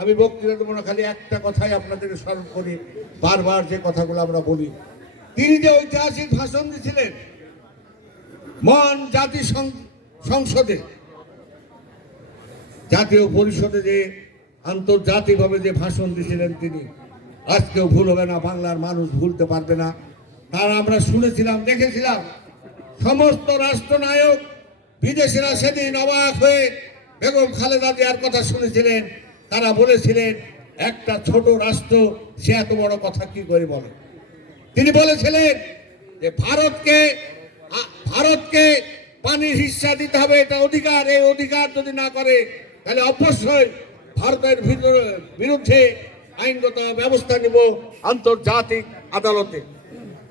আমি বক্তৃতা দেবো না, খালি একটা কথাই আপনাদেরকে স্মরণ করি, বারবার যে কথাগুলো আমরা বলি। তিনি যে ঐতিহাসিক ভাষণ দিয়েছিলেন মহান জাতি সংসদে, জাতীয় পরিষদে, যে আন্তর্জাতিকভাবে যে ভাষণ দিয়েছিলেন তিনি, আজকেও ভুল হবে না, বাংলার মানুষ ভুলতে পারবে না। তার আমরা শুনেছিলাম, দেখেছিলাম। সমস্ত রাষ্ট্রনায়ক বিদেশিরা সেদিন অবাক হয়ে বেগম খালেদা জিয়ার কথা শুনেছিলেন। তারা বলেছিলেন একটা ছোট রাষ্ট্র সে এত বড় কথা কি করে বলে। তিনি বলেছিলেন যে ভারতকে পানির হিস্সা দিতে হবে, এটা অধিকার। এই অধিকার যদি না করে তাহলে অবশ্যই ভারতের বিরুদ্ধে আইনগত ব্যবস্থা নিব আন্তর্জাতিক আদালতে।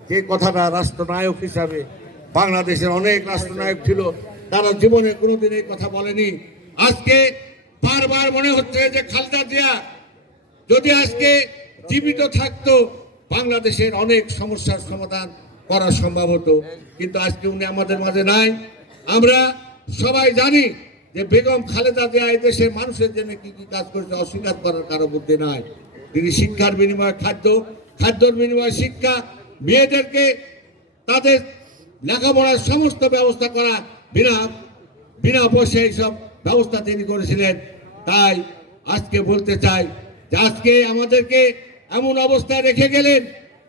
যে কথাটা রাষ্ট্রনায়ক হিসাবে বাংলাদেশের অনেক রাষ্ট্রনায়ক ছিল, তারা জীবনে কোনোদিন এই কথা বলেনি। আজকে বারবার মনে হচ্ছে যে খালেদা জিয়া যদি আজকে জীবিত থাকতো বাংলাদেশের অনেক সমস্যার সমাধান করা সম্ভব হতো, কিন্তু আজকে উনি আমাদের মাঝে নাই। আমরা সবাই জানি যে বেগম খালেদা জিয়া এই দেশের মানুষের জন্য কি কি কাজ করেছে, অস্বীকার করার কারো বুদ্ধি নাই। তিনি শিক্ষার বিনিময়ে খাদ্য, খাদ্যর বিনিময়ে শিক্ষা, মেয়েদেরকে তাদের লেখাপড়ার সমস্ত ব্যবস্থা করা, বিনা পয়সায় এইসব ব্যবস্থা তিনি করেছিলেন। তাই আজকে বলতে চাই যে আজকে আমাদেরকে এমন অবস্থায় রেখে গেলেন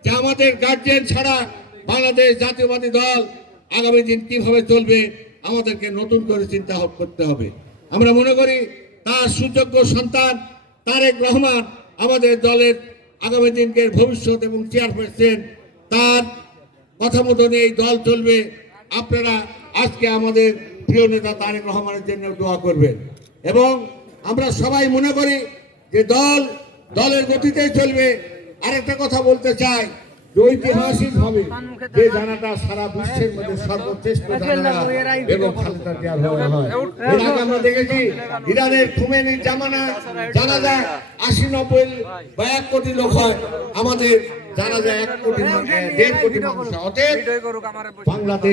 যে আমাদের গার্জিয়ান ছাড়া বাংলাদেশ জাতীয়বাদী দল আগামী দিন কিভাবে চলবে আমাদেরকে নতুন করে চিন্তা করতে হবে। আমরা মনে করি তার সুযোগ্য সন্তান তারেক রহমান আমাদের দলের আগামী দিনকের ভবিষ্যৎ এবং চেয়ারপারসন, তার কথা মতন এই দল চলবে। আপনারা আজকে আমাদের প্রিয় নেতা তারেক রহমানের জন্য দোয়া করবেন এবং আমরা সবাই মনে করি যে দলের গতিতে চলবে। আরেকটা কথা বলতে চাই, ঐতিহাসিক ভাবে যে জানাটা সারা বিশ্বের মধ্যে সর্বশ্রেষ্ঠ জানা এবং খালেদা জিয়ার হয়। এর আগে আমরা দেখেছি ইরানের খুমেনির জানাজা 80-90 বা 1 কোটি লোক হয়, আমাদের জানাজা 1 কোটি 1.5 কোটি মানুষ। অতএব বাংলাদেশ